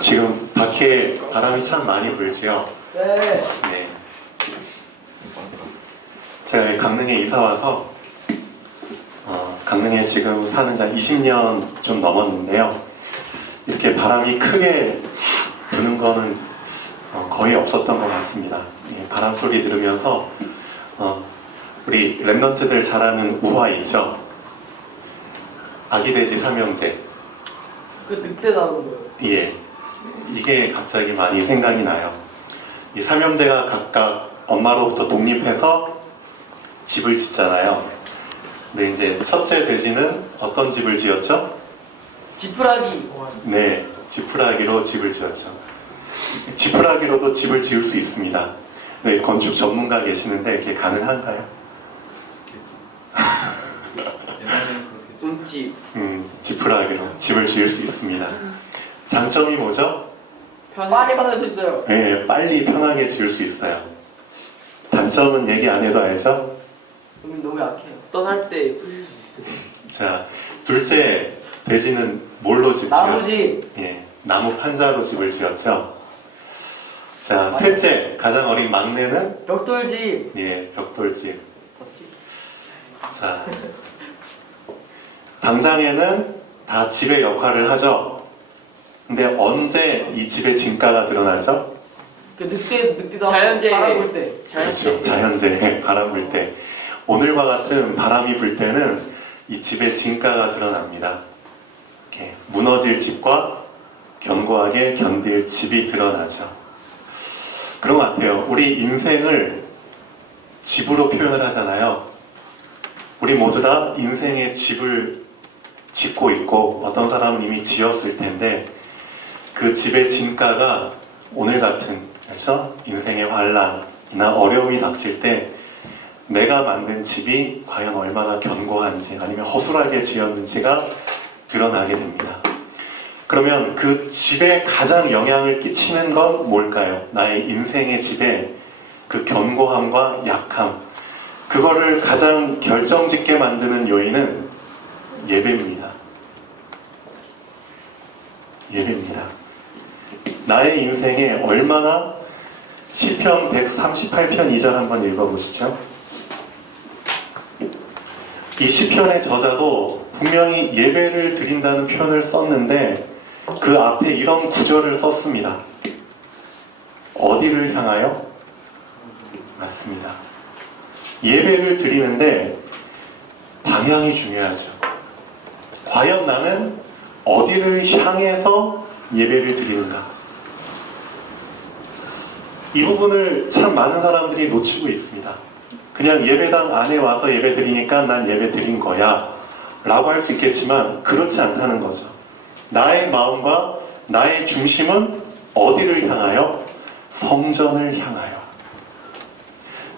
지금 밖에 바람이 참 많이 불지요? 네. 네. 제가 강릉에 이사 와서 강릉에 지금 사는 지 한 20년 좀 넘었는데요. 이렇게 바람이 크게 부는 거는 거의 없었던 것 같습니다. 예, 바람 소리 들으면서 우리 랩런트들 잘 아는 우화 있죠? 아기돼지 삼형제. 그 늑대 나오는 거예요. 예. 이게 갑자기 많이 생각이 나요. 이 삼형제가 각각 엄마로부터 독립해서 집을 짓잖아요. 근데 이제 첫째 돼지는 어떤 집을 지었죠? 지푸라기. 네, 지푸라기로 집을 지었죠. 지푸라기로도 집을 지을 수 있습니다. 네, 건축 전문가 계시는데 이게 가능한가요? 집. 지푸라기로 집을 지을 수 있습니다. 장점이 뭐죠? 빨리 받을 수 있어요. 네, 빨리 편하게 지을 수 있어요. 단점은 얘기 안 해도 알죠? 너무 약해요. 떠날 때 풀릴 수 있어요. 자, 둘째 돼지는 뭘로 집 지어요? 나무집. 예, 나무 판자로 집을 지었죠. 자, 셋째 가장 어린 막내는 벽돌집. 예, 벽돌집. 자, 당장에는 다 집의 역할을 하죠. 근데 언제 이 집의 진가가 드러나죠? 그 늑대도 자연재해. 바람 불 때. 그렇죠. 자연재해, 바람 불 때. 오늘과 같은 바람이 불 때는 이 집의 진가가 드러납니다. 이렇게 무너질 집과 견고하게 견딜 집이 드러나죠. 그런 것 같아요. 우리 인생을 집으로 표현을 하잖아요. 우리 모두 다 인생의 집을 짓고 있고 어떤 사람은 이미 지었을 텐데 그 집의 진가가 오늘 같은 그렇죠? 인생의 환란이나 어려움이 닥칠 때 내가 만든 집이 과연 얼마나 견고한지 아니면 허술하게 지었는지가 드러나게 됩니다. 그러면 그 집에 가장 영향을 끼치는 건 뭘까요? 나의 인생의 집에 그 견고함과 약함, 그거를 가장 결정짓게 만드는 요인은 예배입니다. 예배입니다. 나의 인생에 얼마나 시편 138편 2절 한번 읽어보시죠. 이 시편의 저자도 분명히 예배를 드린다는 표현을 썼는데 그 앞에 이런 구절을 썼습니다. 어디를 향하여? 맞습니다. 예배를 드리는데 방향이 중요하죠. 과연 나는 어디를 향해서 예배를 드리는가? 이 부분을 참 많은 사람들이 놓치고 있습니다. 그냥 예배당 안에 와서 예배 드리니까 난 예배 드린 거야 라고 할 수 있겠지만 그렇지 않다는 거죠. 나의 마음과 나의 중심은 어디를 향하여? 성전을 향하여.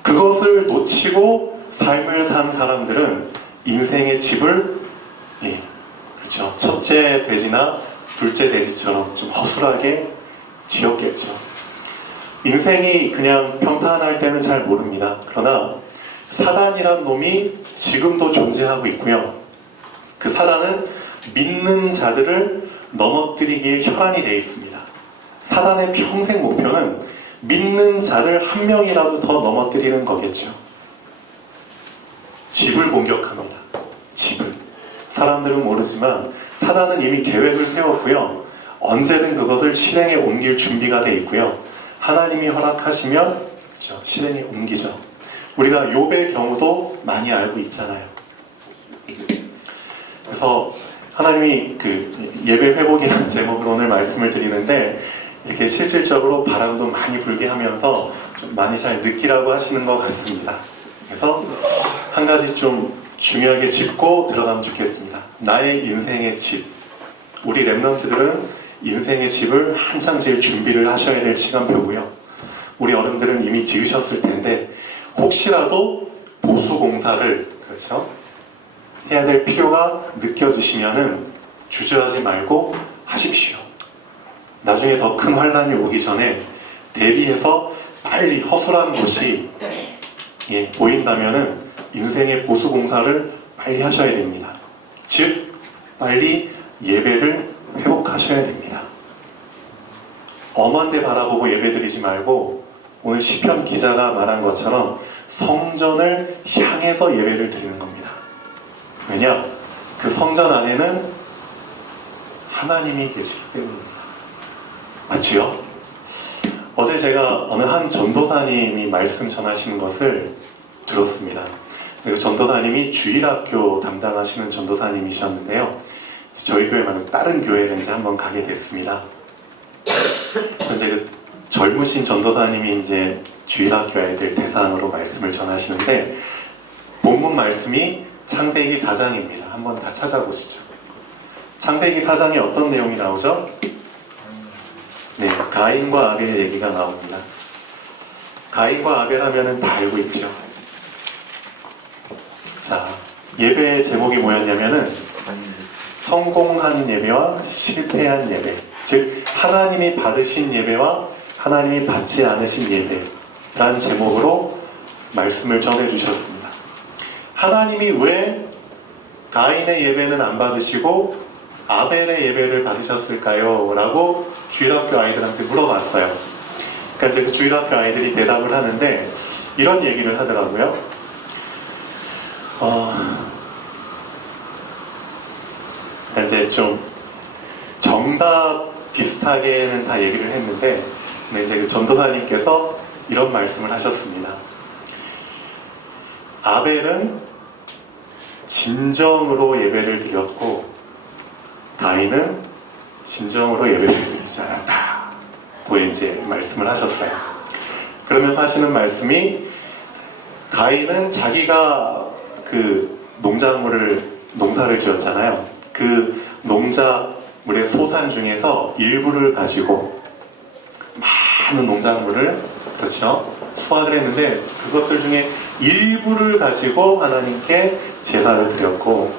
그것을 놓치고 삶을 산 사람들은 인생의 집을 그렇죠. 첫째 돼지나 둘째 돼지처럼 좀 허술하게 지었겠죠. 인생이 그냥 평탄할 때는 잘 모릅니다. 그러나 사단이란 놈이 지금도 존재하고 있고요. 그 사단은 믿는 자들을 넘어뜨리기에 혈안이 되어 있습니다. 사단의 평생 목표는 믿는 자를 한 명이라도 더 넘어뜨리는 거겠죠. 집을 공격합니다. 집을. 사람들은 모르지만 사단은 이미 계획을 세웠고요. 언제든 그것을 실행에 옮길 준비가 되어 있고요. 하나님이 허락하시면 그렇죠, 실행에 옮기죠. 우리가 욥의 경우도 많이 알고 있잖아요. 그래서 하나님이 그 예배 회복이라는 제목으로 오늘 말씀을 드리는데 이렇게 실질적으로 바람도 많이 불게 하면서 좀 많이 잘 느끼라고 하시는 것 같습니다. 그래서 한 가지 좀 중요하게 짚고 들어가면 좋겠습니다. 나의 인생의 집. 우리 랩런트들은 인생의 집을 한창 지을 준비를 하셔야 될 시간표고요. 우리 어른들은 이미 지으셨을 텐데 혹시라도 보수공사를 그렇죠? 해야 될 필요가 느껴지시면은 주저하지 말고 하십시오. 나중에 더 큰 환란이 오기 전에 대비해서 빨리 허술한 곳이 보인다면은 인생의 보수공사를 빨리 하셔야 됩니다. 즉 빨리 예배를 회복하셔야 됩니다. 엄한 데 바라보고 예배 드리지 말고 오늘 시편 기자가 말한 것처럼 성전을 향해서 예배를 드리는 겁니다. 왜냐? 그 성전 안에는 하나님이 계시기 때문입니다. 맞지요? 어제 제가 어느 한 전도사님이 말씀 전하시는 것을 들었습니다. 그 전도사님이 주일학교 담당하시는 전도사님이셨는데요. 저희 교회 말고 다른 교회를 이제 한번 가게 됐습니다. 이제 그 젊으신 전도사님이 이제 주일학교 아이들 대상으로 말씀을 전하시는데 본문 말씀이 창세기 4장입니다. 한번 다 찾아보시죠. 창세기 4장에 어떤 내용이 나오죠? 네, 가인과 아벨의 얘기가 나옵니다. 가인과 아벨 하면은 다 알고 있죠. 자, 예배의 제목이 뭐였냐면은 성공한 예배와 실패한 예배, 즉 하나님이 받으신 예배와 하나님이 받지 않으신 예배라는 제목으로 말씀을 전해주셨습니다. 하나님이 왜 가인의 예배는 안 받으시고 아벨의 예배를 받으셨을까요? 라고 주일학교 아이들한테 물어봤어요. 그러니까 이제 그 주일학교 아이들이 대답을 하는데 이런 얘기를 하더라고요. 이제 좀 정답 비슷하게는 다 얘기를 했는데, 근데 이제 그 전도사님께서 이런 말씀을 하셨습니다. 아벨은 진정으로 예배를 드렸고, 가인은 진정으로 예배를 드리지 않았다. 고 이제 말씀을 하셨어요. 그러면서 하시는 말씀이 가인은 자기가 그 농사를 지었잖아요. 그 농작물의 소산 중에서 일부를 가지고 많은 농작물을 그렇죠 수확을 했는데 그것들 중에 일부를 가지고 하나님께 제사를 드렸고,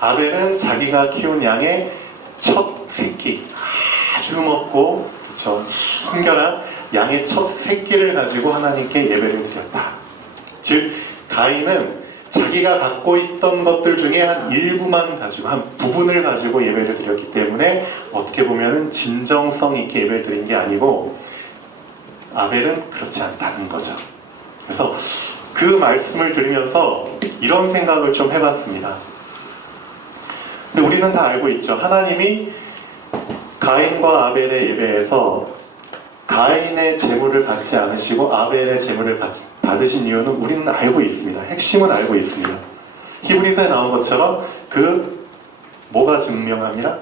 아벨은 자기가 키운 양의 첫 새끼, 아주 먹고 그렇죠 순결한 양의 첫 새끼를 가지고 하나님께 예배를 드렸다. 즉 가인은 자기가 갖고 있던 것들 중에 한 일부만 가지고, 한 부분을 가지고 예배를 드렸기 때문에 어떻게 보면 진정성 있게 예배를 드린 게 아니고, 아벨은 그렇지 않다는 거죠. 그래서 그 말씀을 들으면서 이런 생각을 좀 해봤습니다. 근데 우리는 다 알고 있죠. 하나님이 가인과 아벨의 예배에서 가인의 제물을 받지 않으시고 아벨의 제물을 받으신 이유는 우리는 알고 있습니다. 핵심은 알고 있습니다. 히브리서에 나온 것처럼 그 뭐가 증명합니다?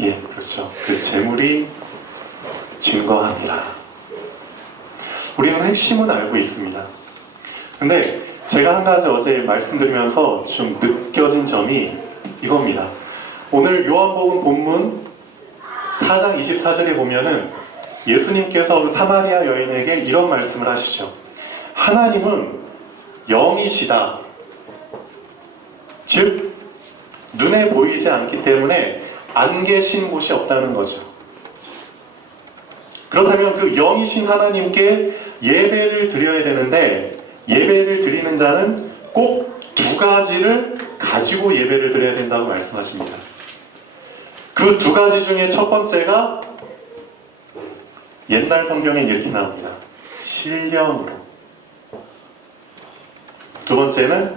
예, 그렇죠. 그 제물이 증거합니다. 우리는 핵심은 알고 있습니다. 근데 제가 한 가지 어제 말씀드리면서 좀 느껴진 점이 이겁니다. 오늘 요한복음 본문 4장 24절에 보면은 예수님께서 사마리아 여인에게 이런 말씀을 하시죠. 하나님은 영이시다. 즉 눈에 보이지 않기 때문에 안 계신 곳이 없다는 거죠. 그렇다면 그 영이신 하나님께 예배를 드려야 되는데, 예배를 드리는 자는 꼭 두 가지를 가지고 예배를 드려야 된다고 말씀하십니다. 그 두 가지 중에 첫 번째가 옛날 성경에 이렇게 나옵니다. 신령으로. 두 번째는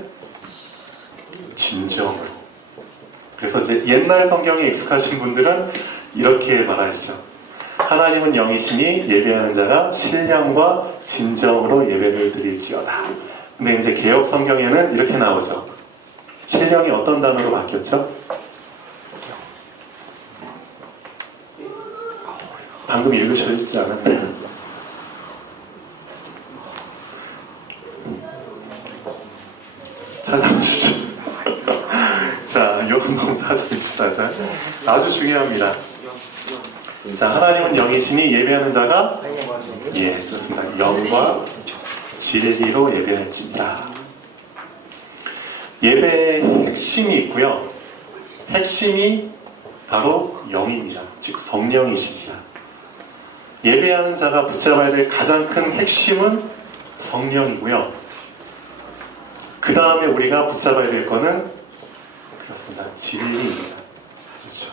진정으로. 그래서 이제 옛날 성경에 익숙하신 분들은 이렇게 말하시죠. 하나님은 영이시니 예배하는 자가 신령과 진정으로 예배를 드릴지어다. 근데 이제 개역 성경에는 이렇게 나오죠. 신령이 어떤 단어로 바뀌었죠? 방금 읽으셨지 않았나요? 찾아보시죠. 자, 요한복음 4장 24절. 아주 중요합니다. 자, 하나님은 영이시니 예배하는 자가 예, 좋습니다. 영과 진리로 예배할지니라. 예배의 핵심이 있고요. 핵심이 바로 영입니다. 즉 성령이십니다. 예배하는 자가 붙잡아야 될 가장 큰 핵심은 성령이고요. 그 다음에 우리가 붙잡아야 될 거는 그렇습니다. 진리입니다. 그렇죠.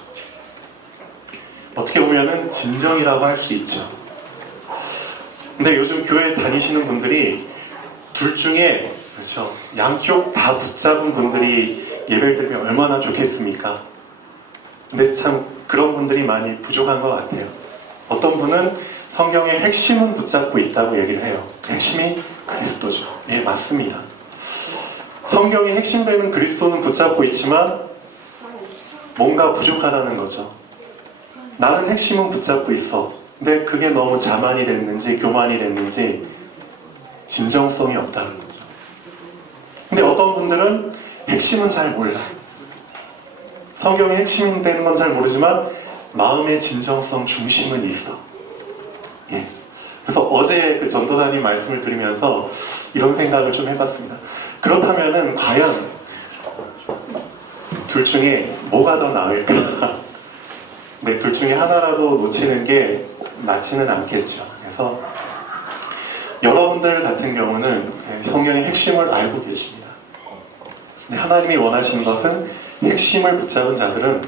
어떻게 보면은 진정이라고 할 수 있죠. 근데 요즘 교회 다니시는 분들이 둘 중에 그렇죠. 양쪽 다 붙잡은 분들이 예배를 드리면 얼마나 좋겠습니까? 근데 참 그런 분들이 많이 부족한 것 같아요. 어떤 분은 성경의 핵심은 붙잡고 있다고 얘기를 해요. 핵심이 그리스도죠. 예, 맞습니다. 성경의 핵심되는 그리스도는 붙잡고 있지만 뭔가 부족하다는 거죠. 나는 핵심은 붙잡고 있어. 근데 그게 너무 자만이 됐는지 교만이 됐는지 진정성이 없다는 거죠. 근데 어떤 분들은 핵심은 잘 몰라. 성경의 핵심이 되는 건 잘 모르지만 마음의 진정성 중심은 있어. 예. 그래서 어제 그 전도사님 말씀을 들으면서 이런 생각을 좀 해봤습니다. 그렇다면은 과연 둘 중에 뭐가 더 나을까? 네, 둘 중에 하나라도 놓치는 게 맞지는 않겠죠. 그래서 여러분들 같은 경우는 성경의 핵심을 알고 계십니다. 근데 하나님이 원하시는 것은 핵심을 붙잡은 자들은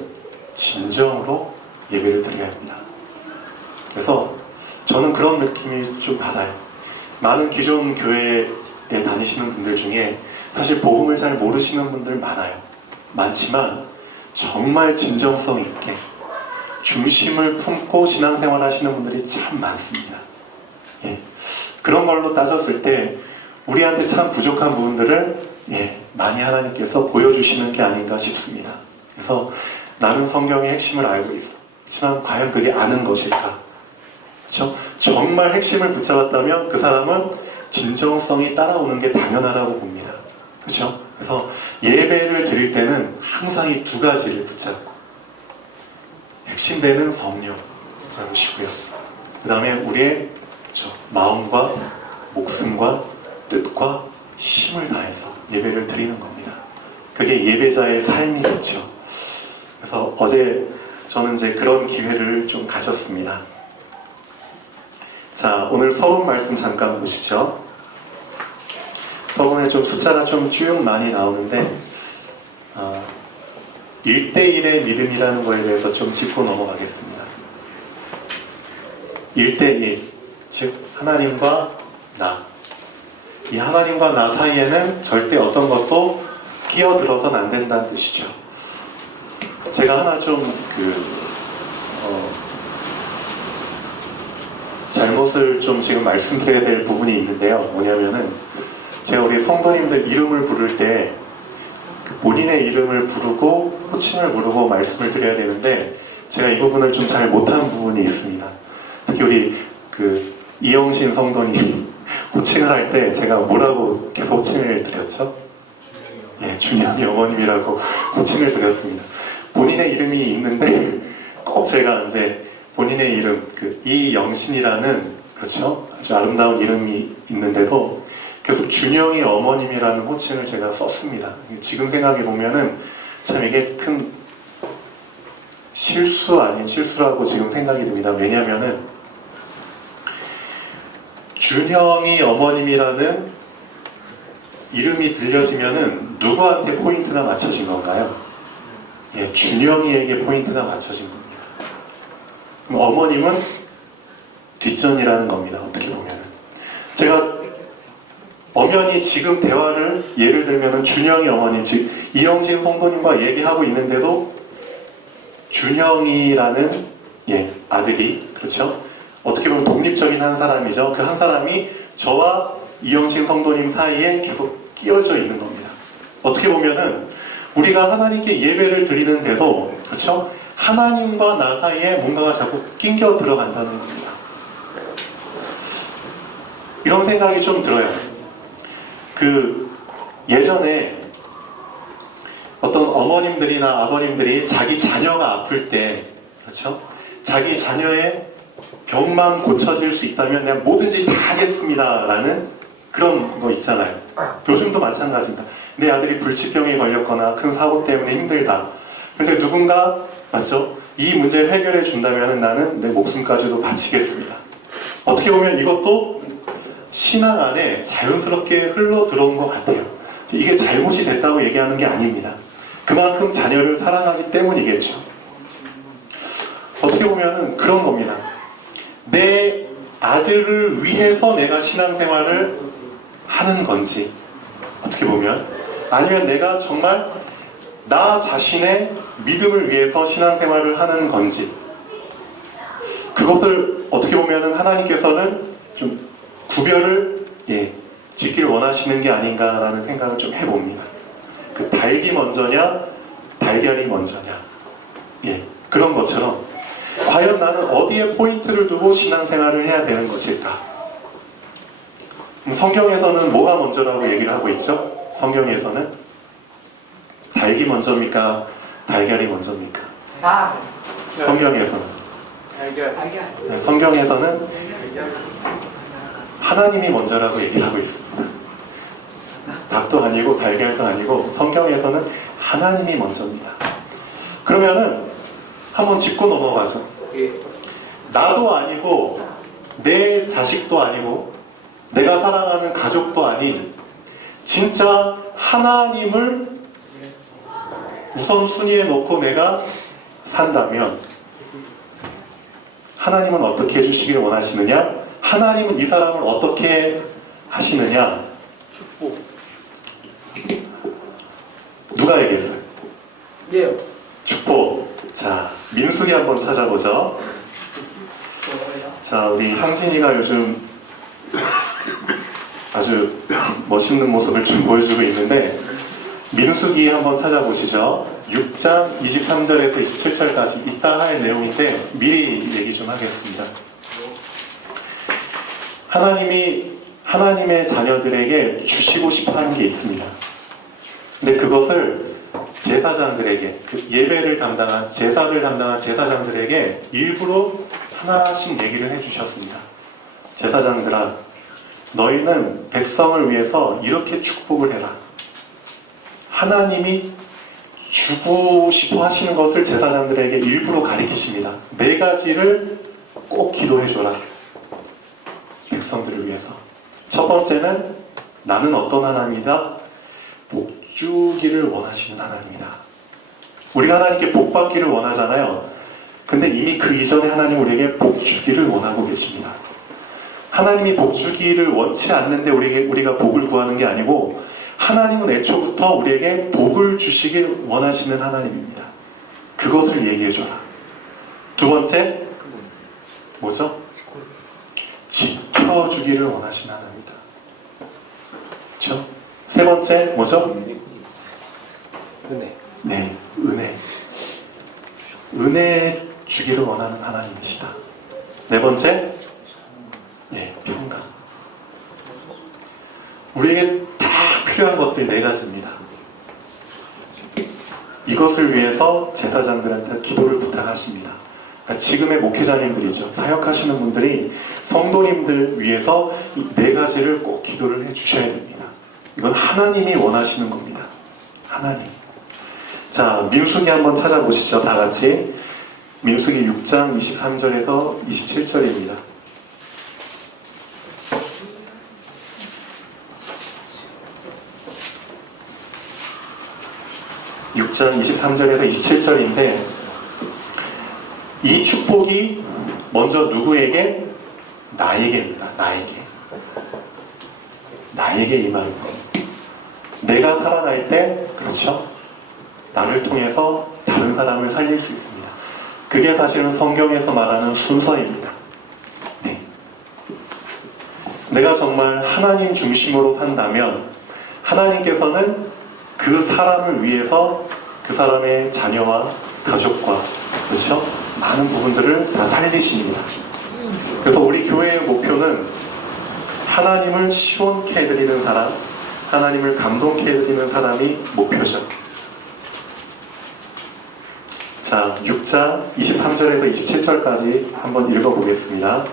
진정으로 예배를 드려야 합니다. 그래서 저는 그런 느낌이 좀 받아요. 많은 기존 교회에 다니시는 분들 중에 사실 복음을 잘 모르시는 분들 많아요. 많지만 정말 진정성 있게 중심을 품고 신앙생활 하시는 분들이 참 많습니다. 예. 그런 걸로 따졌을 때 우리한테 참 부족한 부분들을 많이 하나님께서 보여주시는 게 아닌가 싶습니다. 그래서 나는 성경의 핵심을 알고 있어. 그렇지만 과연 그게 아는 것일까? 그렇죠? 정말 핵심을 붙잡았다면 그 사람은 진정성이 따라오는 게 당연하다고 봅니다. 그렇죠? 그래서 예배를 드릴 때는 항상 이 두 가지를 붙잡고 핵심되는 성령 붙잡으시고요. 그 다음에 우리의 마음과 목숨과 뜻과 힘을 다해서 예배를 드리는 겁니다. 그게 예배자의 삶이겠죠. 그래서 어제 저는 이제 그런 기회를 좀 가졌습니다. 자, 오늘 서론 말씀 잠깐 보시죠. 서론에 좀 숫자가 좀 쭉 많이 나오는데 1대1의 믿음이라는 거에 대해서 좀 짚고 넘어가겠습니다. 1대1, 즉 하나님과 나. 이 하나님과 나 사이에는 절대 어떤 것도 끼어들어서는 안 된다는 뜻이죠. 제가 하나 좀 잘못을 좀 지금 말씀드려야 될 부분이 있는데요. 뭐냐면은 제가 우리 성도님들 이름을 부를 때 본인의 이름을 부르고 호칭을 부르고 말씀을 드려야 되는데 제가 이 부분을 좀 잘 못한 부분이 있습니다. 특히 우리 이영신 성도님 호칭을 할 때 제가 뭐라고 계속 호칭을 드렸죠? 예, 준영이 어머님이라고 호칭을 드렸습니다. 본인의 이름이 있는데 꼭 제가 이제 본인의 이름 이영신이라는 그렇죠? 아주 아름다운 이름이 있는데도 계속 준영이 어머님이라는 호칭을 제가 썼습니다. 지금 생각해 보면은 참 이게 큰 실수 아닌 실수라고 지금 생각이 듭니다. 왜냐면은 준영이 어머님이라는 이름이 들려지면은 누구한테 포인트가 맞춰진 건가요? 예, 준영이에게 포인트가 맞춰진 겁니다. 그럼 어머님은 뒷전이라는 겁니다. 어떻게 보면은 제가 엄연히 지금 대화를 예를 들면은 준영이 어머니, 즉 이영신 성도님과 얘기하고 있는데도 준영이라는 아들이 그렇죠? 어떻게 보면 독립적인 한 사람이죠. 그 한 사람이 저와 이영신 성도님 사이에 계속 끼어져 있는 겁니다. 어떻게 보면은 우리가 하나님께 예배를 드리는데도 그렇죠? 하나님과 나 사이에 뭔가가 자꾸 낑겨 들어간다는 겁니다. 이런 생각이 좀 들어요. 예전에 어떤 어머님들이나 아버님들이 자기 자녀가 아플 때, 그렇죠? 자기 자녀의 병만 고쳐질 수 있다면 그냥 뭐든지 다 하겠습니다. 라는 그런 거 있잖아요. 요즘도 마찬가지입니다. 내 아들이 불치병에 걸렸거나 큰 사고 때문에 힘들다. 근데 누군가, 맞죠? 이 문제를 해결해 준다면 나는 내 목숨까지도 바치겠습니다. 어떻게 보면 이것도 신앙 안에 자연스럽게 흘러 들어온 것 같아요. 이게 잘못이 됐다고 얘기하는 게 아닙니다. 그만큼 자녀를 사랑하기 때문이겠죠. 어떻게 보면 그런 겁니다. 내 아들을 위해서 내가 신앙생활을 하는 건지, 어떻게 보면, 아니면 내가 정말 나 자신의 믿음을 위해서 신앙생활을 하는 건지, 그것을 어떻게 보면 하나님께서는 좀 구별을 짓기를 원하시는 게 아닌가라는 생각을 좀 해봅니다. 그 닭이 먼저냐 달걀이 먼저냐, 그런 것처럼 과연 나는 어디에 포인트를 두고 신앙생활을 해야 되는 것일까? 성경에서는 뭐가 먼저라고 얘기를 하고 있죠? 성경에서는 닭이 먼저입니까? 달걀이 먼저입니까? 닭. 성경에서는 달걀. 성경에서는 하나님이 먼저라고 얘기를 하고 있습니다. 닭도 아니고 달걀도 아니고 성경에서는 하나님이 먼저입니다. 그러면은 한번 짚고 넘어가죠. 나도 아니고 내 자식도 아니고 내가 사랑하는 가족도 아닌 진짜 하나님을 우선순위에 놓고 내가 산다면 하나님은 어떻게 해주시길 원하시느냐? 하나님은 이 사람을 어떻게 하시느냐? 축복. 누가 얘기했어요? 예요. 축복. 자, 민수기 한번 찾아보죠. 자, 우리 상진이가 요즘 아주 멋있는 모습을 좀 보여주고 있는데 민수기 한번 찾아보시죠. 6장 23절에서 27절까지 이따 할 내용인데 미리 얘기 좀 하겠습니다. 하나님이 하나님의 자녀들에게 주시고 싶어 하는 게 있습니다. 근데 그것을 제사장들에게, 예배를 담당한, 제사를 담당한 제사장들에게 일부러 하나씩 얘기를 해주셨습니다. 제사장들아, 너희는 백성을 위해서 이렇게 축복을 해라. 하나님이 주고 싶어 하시는 것을 제사장들에게 일부러 가리키십니다. 4가지를 꼭 기도해줘라. 백성들을 위해서. 첫 번째는 나는 어떤 하나님이다? 복 주기를 원하시는 하나님이다. 우리가 하나님께 복 받기를 원하잖아요. 근데 이미 그 이전에 하나님 우리에게 복 주기를 원하고 계십니다. 하나님이 복 주기를 원치 않는데 우리가 복을 구하는 게 아니고 하나님은 애초부터 우리에게 복을 주시길 원하시는 하나님입니다. 그것을 얘기해줘라. 두 번째, 뭐죠? 지켜주기를 원하시는 하나님이다. 그렇죠? 세 번째, 뭐죠? 은혜. 네, 은혜. 은혜 주기를 원하는 하나님이시다. 네 번째, 평강. 우리에게 다 필요한 것들이 4가지입니다. 이것을 위해서 제사장들한테 기도를 부탁하십니다. 그러니까 지금의 목회자님들이죠. 사역하시는 분들이 성도님들 위해서 이 4가지를 꼭 기도를 해주셔야 됩니다. 이건 하나님이 원하시는 겁니다. 하나님. 자, 민수기 한번 찾아보시죠. 다 같이. 민수기 6장 23절에서 27절입니다. 6장 23절에서 27절인데 이 축복이 먼저 누구에게? 나에게입니다. 나에게 임하는 것. 내가 살아날 때, 그렇죠? 나를 통해서 다른 사람을 살릴 수 있습니다. 그게 사실은 성경에서 말하는 순서입니다. 네. 내가 정말 하나님 중심으로 산다면 하나님께서는 그 사람을 위해서 그 사람의 자녀와 가족과, 그렇죠? 많은 부분들을 다 살리십니다. 그래서 우리 교회의 목표는 하나님을 시원케 해드리는 사람, 하나님을 감동케 해드리는 사람이 목표죠. 자, 6장 23절에서 27절까지 한번 읽어보겠습니다.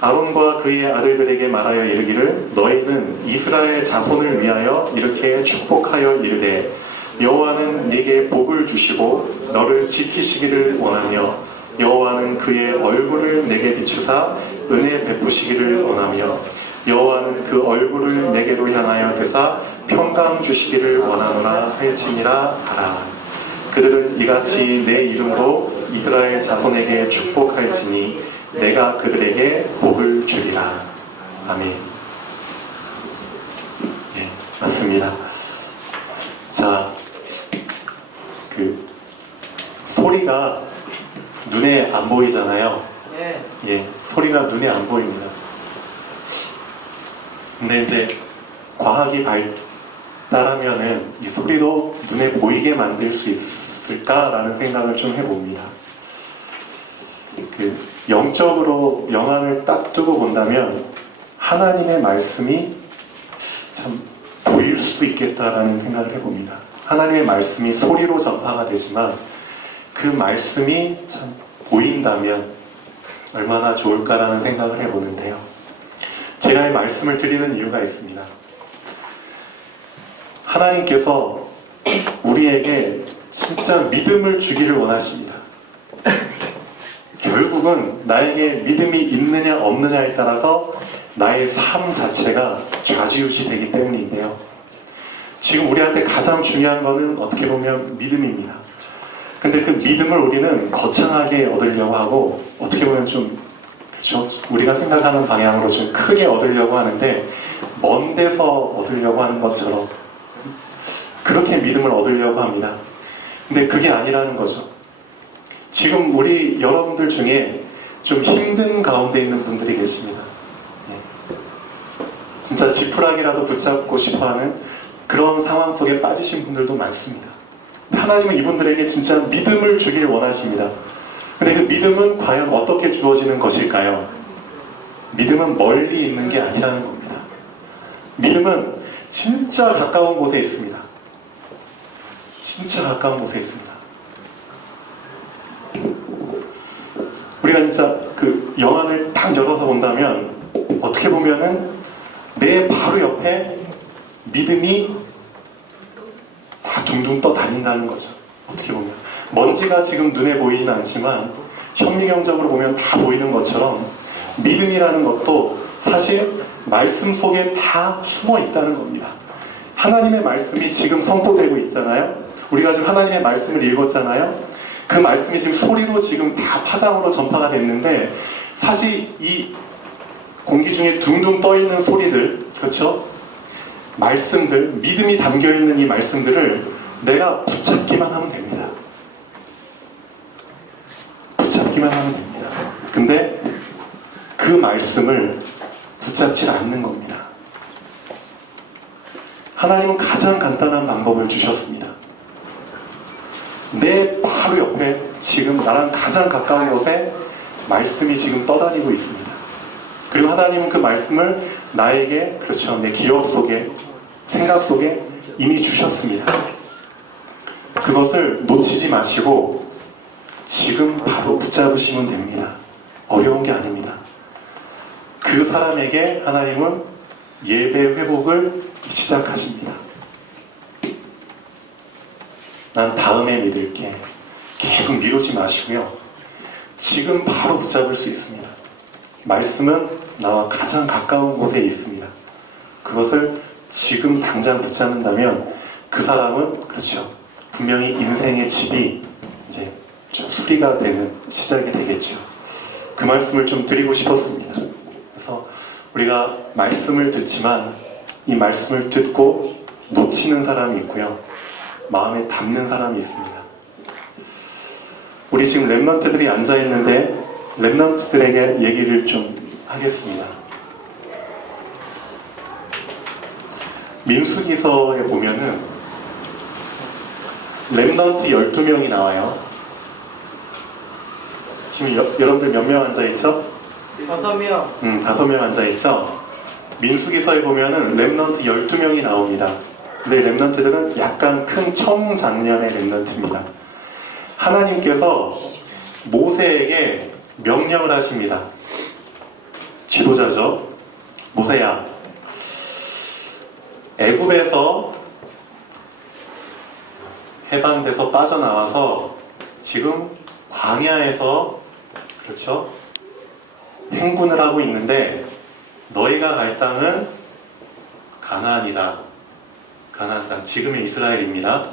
아론과 그의 아들들에게 말하여 이르기를 너희는 이스라엘 자손을 위하여 이렇게 축복하여 이르되 여호와는 네게 복을 주시고 너를 지키시기를 원하며 여호와는 그의 얼굴을 내게 비추사 은혜 베푸시기를 원하며 여호와는 그 얼굴을 내게로 향하여 대사 평강 주시기를 원하노라 할지니라 하라. 그들은 이같이 내 이름으로 이스라엘 자손에게 축복할지니 내가 그들에게 복을 주리라. 아멘. 네, 맞습니다. 자, 소리가 눈에 안 보이잖아요. 예. 예, 소리가 눈에 안 보입니다. 근데 이제 과학이 발달하면은 이 소리도 눈에 보이게 만들 수 있을까라는 생각을 좀 해봅니다. 영적으로 영안을 딱 뜨고 본다면 하나님의 말씀이 참 보일 수도 있겠다라는 생각을 해봅니다. 하나님의 말씀이 소리로 전파가 되지만 그 말씀이 참 보인다면 얼마나 좋을까라는 생각을 해보는데요. 제가 이 말씀을 드리는 이유가 있습니다. 하나님께서 우리에게 진짜 믿음을 주기를 원하십니다. 결국은 나에게 믿음이 있느냐 없느냐에 따라서 나의 삶 자체가 좌지우지 되기 때문인데요. 지금 우리한테 가장 중요한 것은 어떻게 보면 믿음입니다. 근데 그 믿음을 우리는 거창하게 얻으려고 하고 어떻게 보면 좀 그렇죠? 우리가 생각하는 방향으로 좀 크게 얻으려고 하는데 먼 데서 얻으려고 하는 것처럼 그렇게 믿음을 얻으려고 합니다. 근데 그게 아니라는 거죠. 지금 우리 여러분들 중에 좀 힘든 가운데 있는 분들이 계십니다. 진짜 지푸라기라도 붙잡고 싶어하는 그런 상황 속에 빠지신 분들도 많습니다. 하나님은 이분들에게 진짜 믿음을 주기를 원하십니다. 근데 그 믿음은 과연 어떻게 주어지는 것일까요? 믿음은 멀리 있는 게 아니라는 겁니다. 믿음은 진짜 가까운 곳에 있습니다. 진짜 가까운 곳에 있습니다. 우리가 진짜 그 영안을 딱 열어서 본다면 어떻게 보면은 내 바로 옆에 믿음이 다 둥둥 떠다닌다는 거죠. 어떻게 보면 먼지가 지금 눈에 보이진 않지만 현미경적으로 보면 다 보이는 것처럼 믿음이라는 것도 사실 말씀 속에 다 숨어 있다는 겁니다. 하나님의 말씀이 지금 선포되고 있잖아요. 우리가 지금 하나님의 말씀을 읽었잖아요. 그 말씀이 지금 소리로 지금 다 파장으로 전파가 됐는데 사실 이 공기 중에 둥둥 떠있는 소리들, 그렇죠? 말씀들, 믿음이 담겨있는 이 말씀들을 내가 붙잡기만 하면 됩니다. 붙잡기만 하면 됩니다. 근데 그 말씀을 붙잡지 않는 겁니다. 하나님은 가장 간단한 방법을 주셨습니다. 내 바로 옆에 지금 나랑 가장 가까운 곳에 말씀이 지금 떠다니고 있습니다. 그리고 하나님은 그 말씀을 나에게, 그렇죠, 내 기억 속에, 생각 속에 이미 주셨습니다. 그것을 놓치지 마시고 지금 바로 붙잡으시면 됩니다. 어려운 게 아닙니다. 그 사람에게 하나님은 예배 회복을 시작하십니다. 난 다음에 믿을게. 계속 미루지 마시고요. 지금 바로 붙잡을 수 있습니다. 말씀은 나와 가장 가까운 곳에 있습니다. 그것을 지금 당장 붙잡는다면 그 사람은, 그렇죠, 분명히 인생의 집이 이제 좀 수리가 되는 시작이 되겠죠. 그 말씀을 좀 드리고 싶었습니다. 그래서 우리가 말씀을 듣지만 이 말씀을 듣고 놓치는 사람이 있고요. 마음에 담는 사람이 있습니다. 우리 지금 랩런트들이 앉아있는데 랩런트들에게 얘기를 좀 하겠습니다. 민수기서에 보면은 랩런트 12명이 나와요. 지금 여러분들 몇 명 앉아있죠? 5명. 5명 앉아있죠? 민수기서에 보면은 랩런트 12명이 나옵니다. 근데 랩런트들은 약간 큰 청장년의 랩런트입니다. 하나님께서 모세에게 명령을 하십니다. 지도자죠. 모세야, 애굽에서 해방돼서 빠져나와서 지금 광야에서, 그렇죠, 행군을 하고 있는데 너희가 갈 땅은 가나안이다. 가나안 땅, 지금의 이스라엘입니다.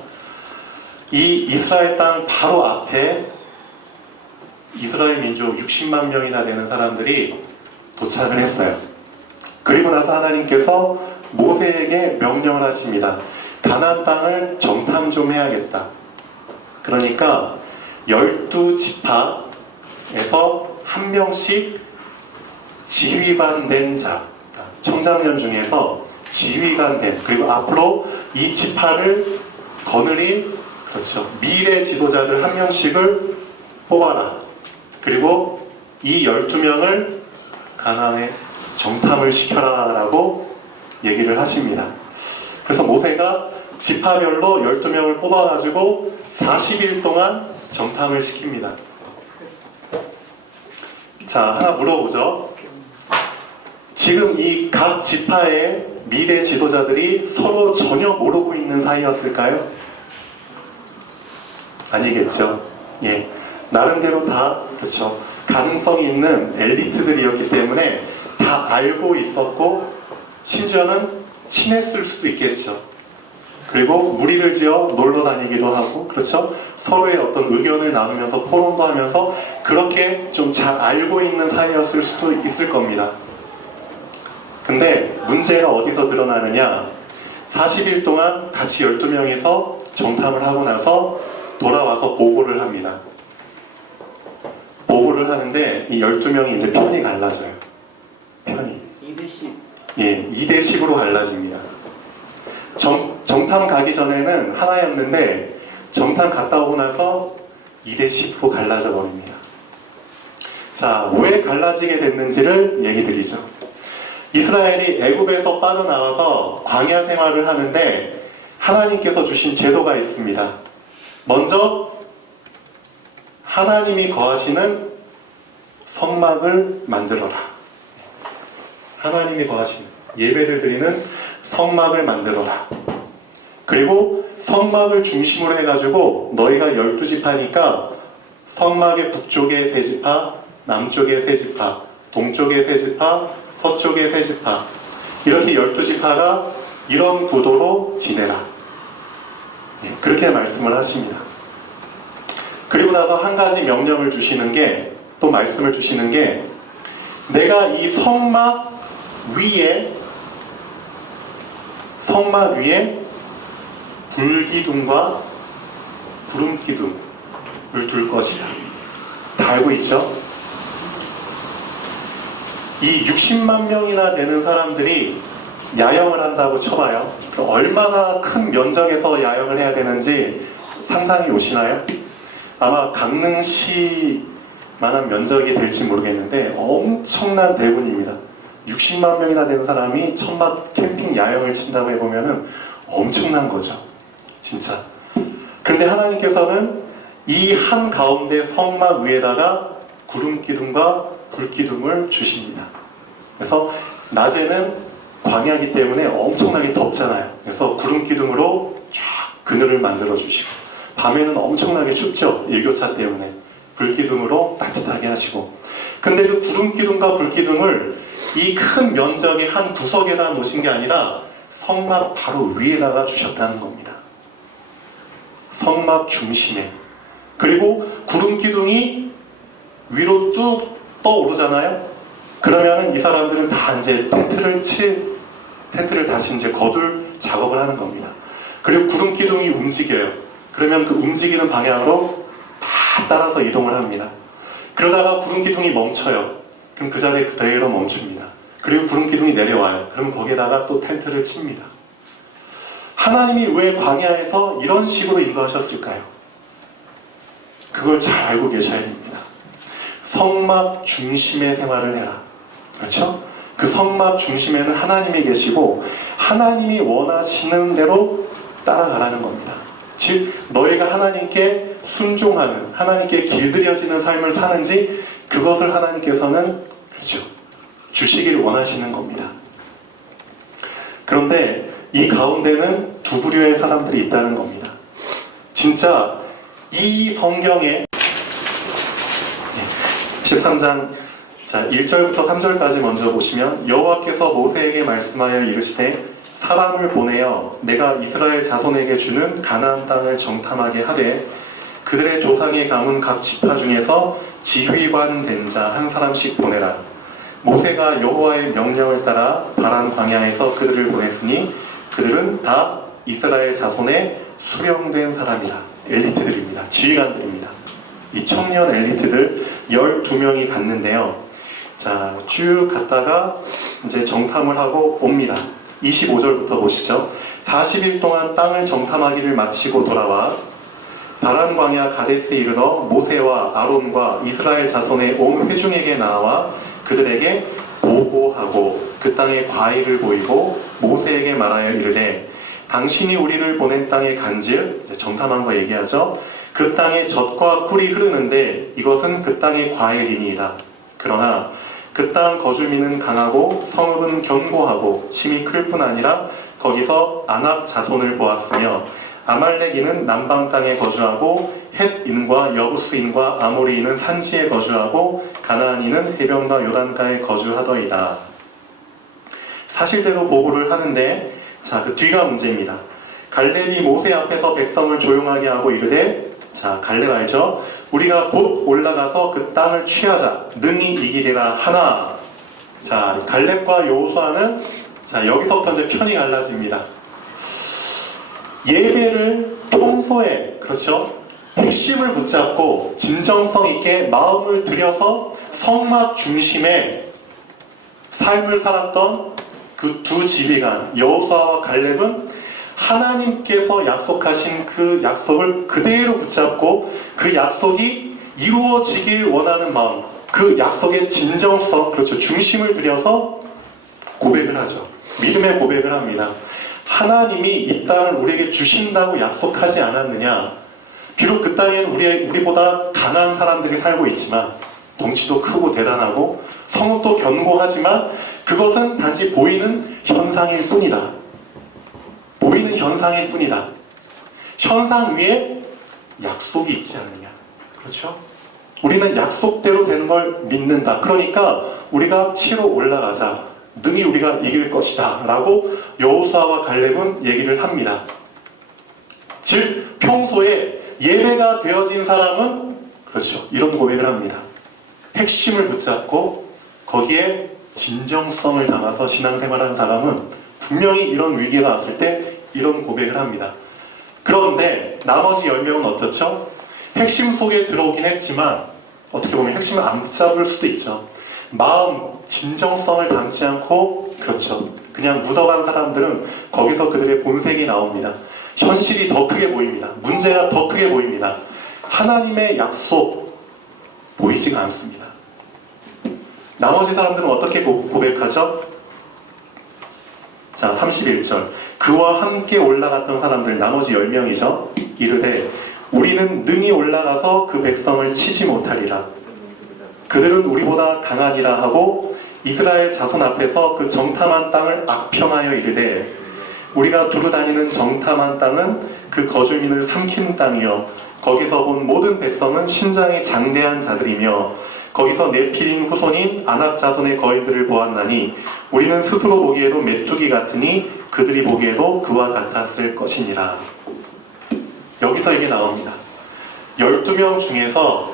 이 이스라엘 땅 바로 앞에 이스라엘 민족 60만 명이나 되는 사람들이 도착을 했어요. 그리고 나서 하나님께서 모세에게 명령을 하십니다. 가나안 땅을 정탐 좀 해야겠다. 그러니까 12지파에서 한 명씩 지휘관 된 자, 청장년 중에서 지휘관 된, 그리고 앞으로 이 지파를 거느릴, 그렇죠, 미래 지도자들 한 명씩을 뽑아라. 그리고 이 12명을 가나안에 정탐을 시켜라 라고 얘기를 하십니다. 그래서 모세가 지파별로 12명을 뽑아가지고 40일 동안 정탐을 시킵니다. 자, 하나 물어보죠. 지금 이 각 지파의 미래 지도자들이 서로 전혀 모르고 있는 사이였을까요? 아니겠죠. 예, 나름대로 다, 그렇죠, 가능성이 있는 엘리트들이었기 때문에 다 알고 있었고 심지어는 친했을 수도 있겠죠. 그리고 무리를 지어 놀러 다니기도 하고, 그렇죠, 서로의 어떤 의견을 나누면서 토론도 하면서 그렇게 좀 잘 알고 있는 사이였을 수도 있을 겁니다. 근데 문제가 어디서 드러나느냐, 40일 동안 같이 12명이서 정탐을 하고 나서 돌아와서 보고를 합니다. 보고를 하는데 이 12명이 이제 편이 갈라져요. 편이. 2대 10. 예, 2대 10으로 갈라집니다. 정탐 가기 전에는 하나였는데 정탐 갔다 오고 나서 2대 10으로 갈라져 버립니다. 자, 왜 갈라지게 됐는지를 얘기 드리죠. 이스라엘이 애굽에서 빠져나와서 광야 생활을 하는데 하나님께서 주신 제도가 있습니다. 먼저 하나님이 거하시는 성막을 만들어라. 하나님이 거하시는, 예배를 드리는 성막을 만들어라. 그리고 성막을 중심으로 해가지고 너희가 12지파니까 성막의 북쪽에 3지파, 남쪽에 3지파, 동쪽에 3지파, 서쪽에 3지파, 이렇게 12지파가 이런 구도로 지내라. 그렇게 말씀을 하십니다. 그리고 나서 한 가지 명령을 주시는 게, 또 말씀을 주시는 게, 내가 이 성막 위에 불기둥과 구름기둥을 둘 것이라. 다 알고 있죠? 이 60만 명이나 되는 사람들이 야영을 한다고 쳐봐요. 그럼 얼마나 큰 면적에서 야영을 해야 되는지 상상이 오시나요? 아마 강릉시만한 면적이 될지 모르겠는데 엄청난 대군입니다. 60만 명이나 되는 사람이 천막 캠핑 야영을 친다고 해보면은 엄청난 거죠. 진짜. 그런데 하나님께서는 이 한가운데 성막 위에다가 구름기둥과 불기둥을 주십니다. 그래서 낮에는 광야이기 때문에 엄청나게 덥잖아요. 그래서 구름기둥으로 쫙 그늘을 만들어 주시고, 밤에는 엄청나게 춥죠. 일교차 때문에. 불기둥으로 따뜻하게 하시고. 근데 그 구름기둥과 불기둥을 이 큰 면적의 한 구석에다 놓으신 게 아니라 성막 바로 위에다가 주셨다는 겁니다. 성막 중심에. 그리고 구름기둥이 위로 뚝 떠오르잖아요. 그러면은 이 사람들은 다 이제 텐트를 다시 이제 거둘 작업을 하는 겁니다. 그리고 구름기둥이 움직여요. 그러면 그 움직이는 방향으로 다 따라서 이동을 합니다. 그러다가 구름기둥이 멈춰요. 그럼 그 자리에 그대로 멈춥니다. 그리고 구름기둥이 내려와요. 그럼 거기에다가 또 텐트를 칩니다. 하나님이 왜 광야에서 이런 식으로 인도하셨을까요? 그걸 잘 알고 계셔야 됩니다. 성막 중심의 생활을 해라. 그렇죠? 그 성막 중심에는 하나님이 계시고 하나님이 원하시는 대로 따라가라는 겁니다. 즉 너희가 하나님께 순종하는, 하나님께 길들여지는 삶을 사는지 그것을 하나님께서는, 그렇죠, 주시길 원하시는 겁니다. 그런데 이 가운데는 두 부류의 사람들이 있다는 겁니다. 진짜 이 성경에 13장 자, 1절부터 3절까지 먼저 보시면 여호와께서 모세에게 말씀하여 이르시되 사람을 보내어 내가 이스라엘 자손에게 주는 가나안 땅을 정탐하게 하되 그들의 조상의 가문 각 지파 중에서 지휘관 된 자 한 사람씩 보내라. 모세가 여호와의 명령을 따라 바란 광야에서 그들을 보냈으니 그들은 다 이스라엘 자손의 수령된 사람이라. 엘리트들입니다. 지휘관들입니다. 이 청년 엘리트들 12명이 갔는데요. 자, 쭉 갔다가 이제 정탐을 하고 옵니다. 25절부터 보시죠. 40일 동안 땅을 정탐하기를 마치고 돌아와 바란 광야 가데스에 이르러 모세와 아론과 이스라엘 자손의 온 회중에게 나와 그들에게 보고하고 그 땅의 과일을 보이고 모세에게 말하여 이르되 당신이 우리를 보낸 땅에 간즉 정탐한 거 얘기하죠. 그 땅에 젖과 꿀이 흐르는데 이것은 그 땅의 과일이니이다. 그러나 그 땅 거주민은 강하고 성읍은 견고하고 심이 클 뿐 아니라 거기서 아낙 자손을 보았으며 아말렉인은 남방 땅에 거주하고 헷인과 여부스인과 아모리인은 산지에 거주하고 가나안인은 해변과 요단가에 거주하더이다. 사실대로 보고를 하는데 자, 그 뒤가 문제입니다. 갈렙이 모세 앞에서 백성을 조용하게 하고 이르되 자, 갈렙 알죠? 우리가 곧 올라가서 그 땅을 취하자 능히 이기리라 하나. 자, 갈렙과 여호수아는 자, 여기서부터 이제 편이 갈라집니다. 예배를 평소에 그렇죠? 핵심을 붙잡고 진정성 있게 마음을 들여서 성막 중심의 삶을 살았던 그 두 지휘관 여호수아와 갈렙은 하나님께서 약속하신 그 약속을 그대로 붙잡고 그 약속이 이루어지길 원하는 마음, 그 약속의 진정성, 그렇죠, 중심을 들여서 고백을 하죠. 믿음의 고백을 합니다. 하나님이 이 땅을 우리에게 주신다고 약속하지 않았느냐? 비록 그 땅에는 우리보다 강한 사람들이 살고 있지만 덩치도 크고 대단하고 성읍도 견고하지만 그것은 단지 보이는 현상일 뿐이다. 보이는 현상일 뿐이다. 현상 위에 약속이 있지 않느냐. 그렇죠? 우리는 약속대로 되는 걸 믿는다. 그러니까 우리가 치러 올라가자. 능히 우리가 이길 것이다. 라고 여호수아와 갈렙은 얘기를 합니다. 즉 평소에 예배가 되어진 사람은 그렇죠. 이런 고백을 합니다. 핵심을 붙잡고 거기에 진정성을 담아서 신앙생활하는 사람은 분명히 이런 위기가 왔을 때 이런 고백을 합니다. 그런데 나머지 10명은 어떻죠? 핵심 속에 들어오긴 했지만 어떻게 보면 핵심을 안 붙잡을 수도 있죠. 마음, 진정성을 담지 않고 그렇죠. 그냥 묻어간 사람들은 거기서 그들의 본색이 나옵니다. 현실이 더 크게 보입니다. 문제가 더 크게 보입니다. 하나님의 약속 보이지가 않습니다. 나머지 사람들은 어떻게 고백하죠? 자, 31절. 그와 함께 올라갔던 사람들, 나머지 10명이죠. 이르되 우리는 능히 올라가서 그 백성을 치지 못하리라. 그들은 우리보다 강하니라 하고 이스라엘 자손 앞에서 그 정탐한 땅을 악평하여 이르되 우리가 두루 다니는 정탐한 땅은 그 거주민을 삼키는 땅이요 거기서 본 모든 백성은 신장이 장대한 자들이며 거기서 네필린 후손인 아낙 자손의 거인들을 보았나니 우리는 스스로 보기에도 메뚜기 같으니 그들이 보기에도 그와 같았을 것이니라. 여기서 이게 나옵니다. 12명 중에서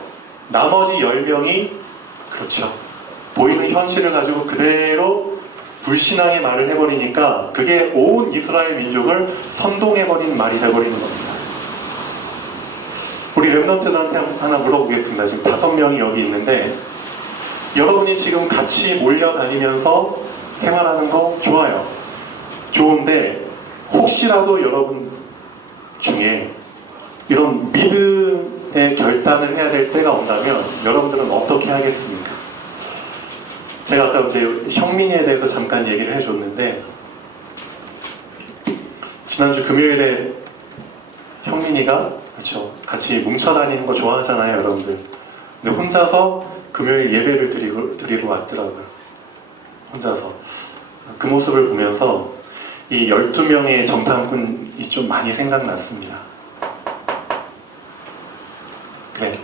나머지 10명이 그렇죠. 보이는 현실을 가지고 그대로 불신앙의 말을 해버리니까 그게 온 이스라엘 민족을 선동해버린 말이 돼버리는 겁니다. 우리 랩런트들한테 하나 물어보겠습니다. 지금 5명이 여기 있는데 여러분이 지금 같이 몰려다니면서 생활하는 거 좋아요. 좋은데 혹시라도 여러분 중에 이런 믿음의 결단을 해야 될 때가 온다면 여러분들은 어떻게 하겠습니까? 제가 아까 이제 형민이에 대해서 잠깐 얘기를 해줬는데 지난주 금요일에 형민이가 그렇죠. 같이 뭉쳐다니는 거 좋아하잖아요, 여러분들. 근데 혼자서 금요일 예배를 드리러 왔더라고요. 혼자서. 그 모습을 보면서 이 12명의 정탐꾼이 좀 많이 생각났습니다. 그래.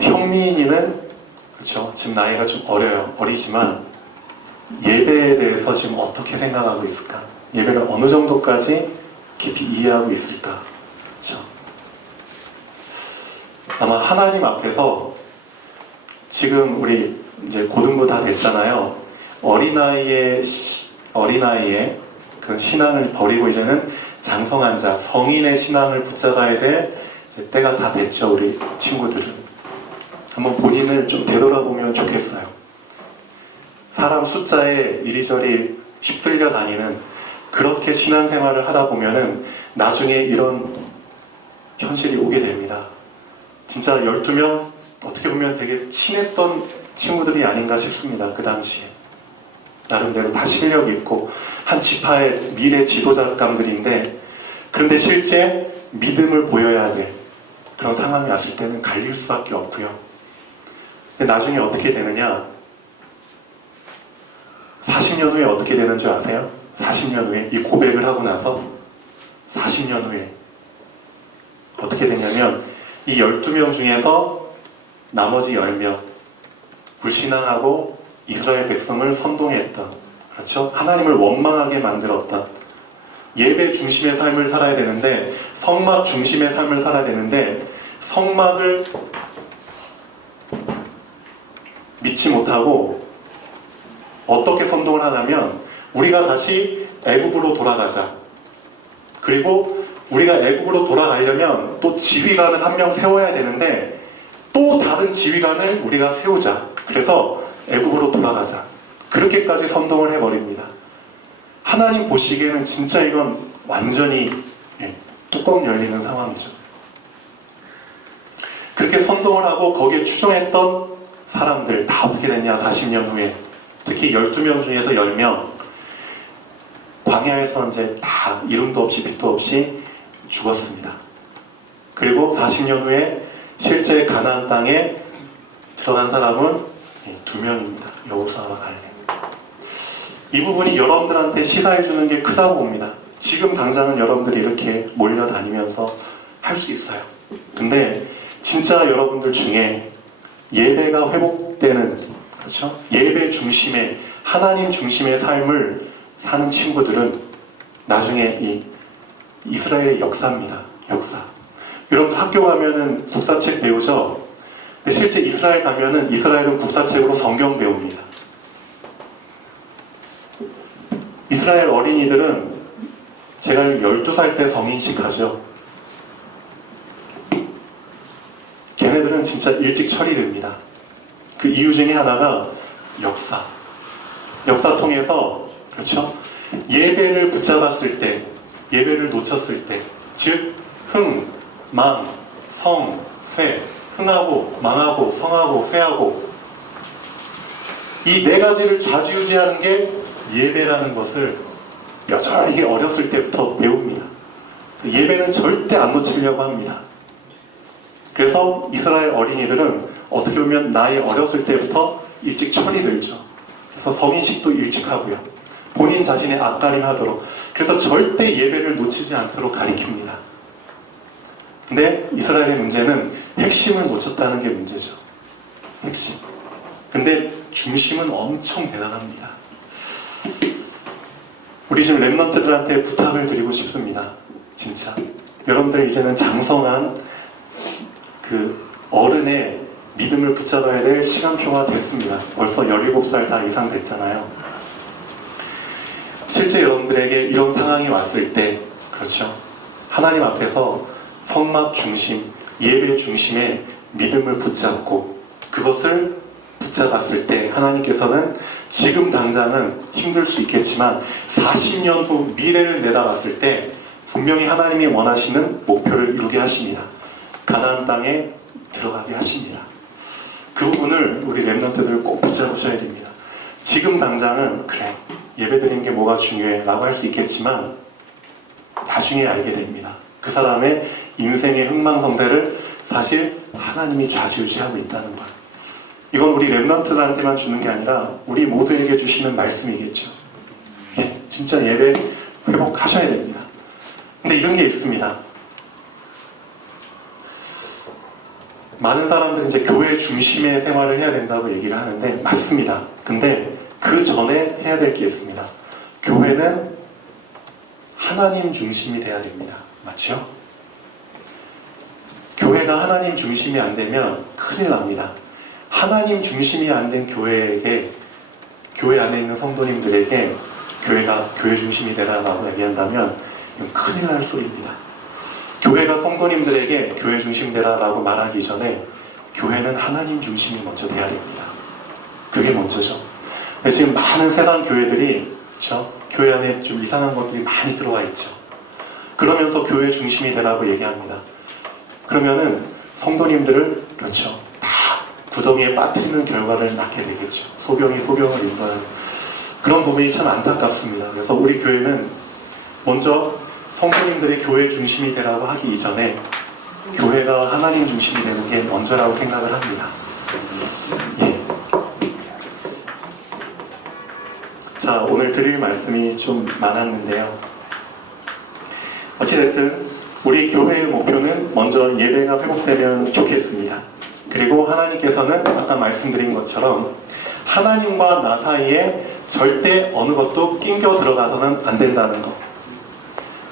형민이는 그렇죠? 지금 나이가 좀 어리지만 예배에 대해서 지금 어떻게 생각하고 있을까? 예배를 어느 정도까지 깊이 이해하고 있을까? 그렇죠? 아마 하나님 앞에서 지금 우리 이제 고등부 다 됐잖아요. 어린아이의 그 신앙을 버리고 이제는 장성한 자, 성인의 신앙을 붙잡아야 될 이제 때가 다 됐죠. 우리 친구들은. 한번 본인을 좀 되돌아보면 좋겠어요. 사람 숫자에 이리저리 휩쓸려 다니는 그렇게 신앙생활을 하다 보면은 나중에 이런 현실이 오게 됩니다. 진짜 12명 어떻게 보면 되게 친했던 친구들이 아닌가 싶습니다. 그 당시에. 나름대로 다 실력 있고 한 지파의 미래 지도자감들인데 그런데 실제 믿음을 보여야 돼. 그런 상황이 왔을 때는 갈릴 수밖에 없고요. 근데 나중에 어떻게 되느냐? 40년 후에 어떻게 되는 줄 아세요? 40년 후에 이 고백을 하고 나서 40년 후에 어떻게 되냐면 이 12명 중에서 나머지 10명 불신앙하고 이스라엘 백성을 선동했던, 그렇죠? 하나님을 원망하게 만들었던 예배 중심의 삶을 살아야 되는데 성막 중심의 삶을 살아야 되는데 성막을 믿지 못하고 어떻게 선동을 하냐면 우리가 다시 애굽으로 돌아가자. 그리고 우리가 애굽으로 돌아가려면 또 지휘관을 한 명 세워야 되는데 또 다른 지휘관을 우리가 세우자. 그래서 애굽으로 돌아가자. 그렇게까지 선동을 해버립니다. 하나님 보시기에는 진짜 이건 완전히 뚜껑 열리는 상황이죠. 그렇게 선동을 하고 거기에 추종했던 사람들 다 어떻게 됐냐? 40년 후에 특히 12명 중에서 10명 광야에서 이제 다 이름도 없이 빛도 없이 죽었습니다. 그리고 40년 후에 실제 가나안 땅에 들어간 사람은 2명입니다. 여호수아와 갈렙. 이 부분이 여러분들한테 시사해 주는 게 크다고 봅니다. 지금 당장은 여러분들이 이렇게 몰려다니면서 할 수 있어요. 근데 진짜 여러분들 중에 예배가 회복되는, 그렇죠? 예배 중심의, 하나님 중심의 삶을 사는 친구들은 나중에 이 이스라엘의 역사입니다. 역사. 여러분 학교 가면은 국사책 배우죠? 근데 실제 이스라엘 가면은 이스라엘은 국사책으로 성경 배웁니다. 이스라엘 어린이들은 제가 12살 때 성인식 하죠. 걔네들은 진짜 일찍 처리됩니다. 그 이유 중에 하나가 역사. 역사 통해서, 그렇죠? 예배를 붙잡았을 때, 예배를 놓쳤을 때, 즉, 흥, 망, 성, 쇠, 흥하고, 망하고, 성하고, 쇠하고, 이 네 가지를 좌지우지하는 게 예배라는 것을 여전히 어렸을 때부터 배웁니다. 예배는 절대 안 놓치려고 합니다. 그래서 이스라엘 어린이들은 어떻게 보면 나이 어렸을 때부터 일찍 처리되죠. 그래서 성인식도 일찍 하고요. 본인 자신의 앞가림하도록. 그래서 절대 예배를 놓치지 않도록 가리킵니다. 근데 이스라엘의 문제는 핵심을 놓쳤다는 게 문제죠. 핵심. 근데 중심은 엄청 대단합니다. 우리 지금 랩런트들한테 부탁을 드리고 싶습니다. 진짜. 여러분들 이제는 장성한 그 어른의 믿음을 붙잡아야 될 시간표가 됐습니다. 벌써 17살 다 이상 됐잖아요. 실제 여러분들에게 이런 상황이 왔을 때, 그렇죠? 하나님 앞에서 성막 중심, 예배 중심의 믿음을 붙잡고 그것을 붙잡았을 때 하나님께서는 지금 당장은 힘들 수 있겠지만 40년 후 미래를 내다봤을 때 분명히 하나님이 원하시는 목표를 이루게 하십니다. 가나안 땅에 들어가게 하십니다. 그 부분을 우리 랩런트들 꼭 붙잡으셔야 됩니다. 지금 당장은 그래 예배드리는 게 뭐가 중요해 라고 할 수 있겠지만 나중에 알게 됩니다. 그 사람의 인생의 흥망성쇠를 사실 하나님이 좌지우지하고 있다는 것. 이건 우리 랩런트들한테만 주는 게 아니라 우리 모두에게 주시는 말씀이겠죠. 예, 진짜 예배 회복하셔야 됩니다. 근데 이런 게 있습니다. 많은 사람들이 이제 교회 중심의 생활을 해야 된다고 얘기를 하는데 맞습니다. 근데 그 전에 해야 될 게 있습니다. 교회는 하나님 중심이 돼야 됩니다. 맞죠? 교회가 하나님 중심이 안 되면 큰일 납니다. 하나님 중심이 안 된 교회에게, 교회 안에 있는 성도님들에게 교회가 교회 중심이 되라라고 얘기한다면 이건 큰일 날 소리입니다. 교회가 성도님들에게 교회 중심 되라라고 말하기 전에 교회는 하나님 중심이 먼저 돼야 됩니다. 그게 먼저죠. 근데 지금 많은 세상 교회들이 그렇죠? 교회 안에 좀 이상한 것들이 많이 들어와 있죠. 그러면서 교회 중심이 되라고 얘기합니다. 그러면은 성도님들을 그렇죠. 다 구덩이에 빠뜨리는 결과를 낳게 되겠죠. 소경이 소경을 인도하는 그런 부분이 참 안타깝습니다. 그래서 우리 교회는 먼저 성도님들의 교회 중심이 되라고 하기 이전에 교회가 하나님 중심이 되는 게 먼저라고 생각을 합니다. 예. 자, 오늘 드릴 말씀이 좀 많았는데요. 어찌됐든 우리 교회의 목표는 먼저 예배가 회복되면 좋겠습니다. 그리고 하나님께서는 아까 말씀드린 것처럼 하나님과 나 사이에 절대 어느 것도 낑겨 들어가서는 안 된다는 것.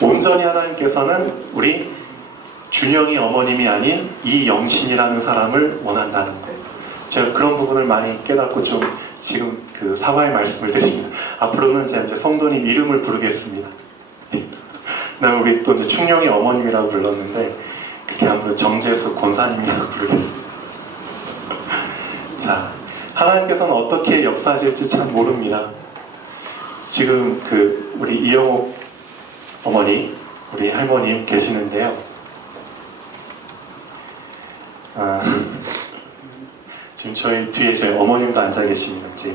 온전히 하나님께서는 우리 준영이 어머님이 아닌 이영신이라는 사람을 원한다는 것. 제가 그런 부분을 많이 깨닫고 좀 지금 그 사과의 말씀을 드립니다. 앞으로는 제가 이제 성도님 이름을 부르겠습니다. 그다음에 우리 또 이제 충령이 어머님이라고 불렀는데 그렇게 아무래도 정재수 권사님이라고 부르겠습니다. 자, 하나님께서는 어떻게 역사하실지 참 모릅니다. 지금 그 우리 이영옥 어머니, 우리 할머님 계시는데요. 지금 저희 뒤에 저희 어머님도 앉아 계십니다. 이제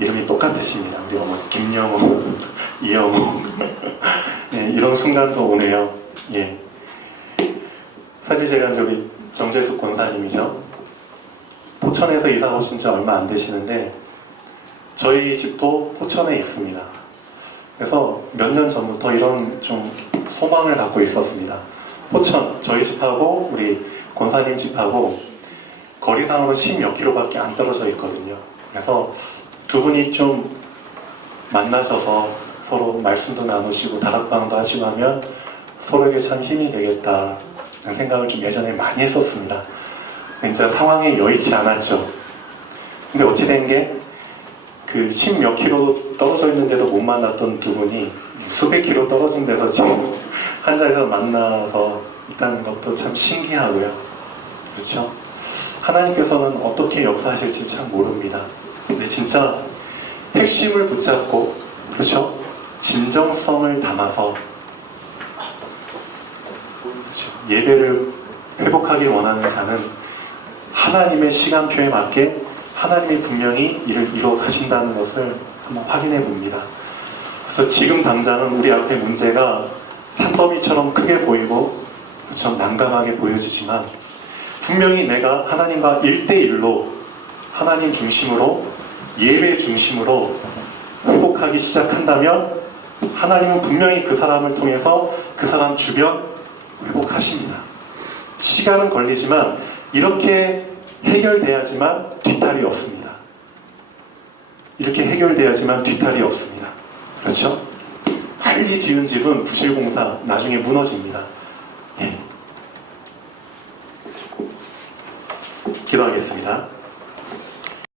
이름이 똑같으십니다. 우리 어머니 김영옥, 이영옥. 네, 이런 순간도 오네요. 예. 사실 제가 저기 정재숙 권사님이죠. 포천에서 이사 오신 지 얼마 안 되시는데 저희 집도 포천에 있습니다. 그래서 몇 년 전부터 이런 좀 소망을 갖고 있었습니다. 포천, 저희 집하고 우리 권사님 집하고 거리상으로 10몇 킬로밖에 안 떨어져 있거든요. 그래서 두 분이 좀 만나셔서 서로 말씀도 나누시고 다락방도 하시고 하면 서로에게 참 힘이 되겠다는 생각을 좀 예전에 많이 했었습니다. 진짜 상황이 여의치 않았죠. 근데 어찌 된 게 그 10몇 킬로 떨어져 있는데도 못 만났던 두 분이 수백 킬로 떨어진 데서 지금 한 자리에서 만나서 있다는 것도 참 신기하고요. 그렇죠? 하나님께서는 어떻게 역사하실지 참 모릅니다. 근데 진짜 핵심을 붙잡고 그렇죠? 진정성을 담아서 그렇죠? 예배를 회복하길 원하는 자는 하나님의 시간표에 맞게 하나님이 분명히 이를 이루어 가신다는 것을 한번 확인해 봅니다. 그래서 지금 당장은 우리 앞에 문제가 산더미처럼 크게 보이고 그렇죠? 난감하게 보여지지만 분명히 내가 하나님과 1대1로 하나님 중심으로 예배 중심으로 회복하기 시작한다면 하나님은 분명히 그 사람을 통해서 그 사람 주변 회복하십니다. 시간은 걸리지만 이렇게 해결돼야지만 뒤탈이 없습니다. 이렇게 해결돼야지만 뒤탈이 없습니다. 그렇죠? 빨리 지은 집은 부실공사 나중에 무너집니다.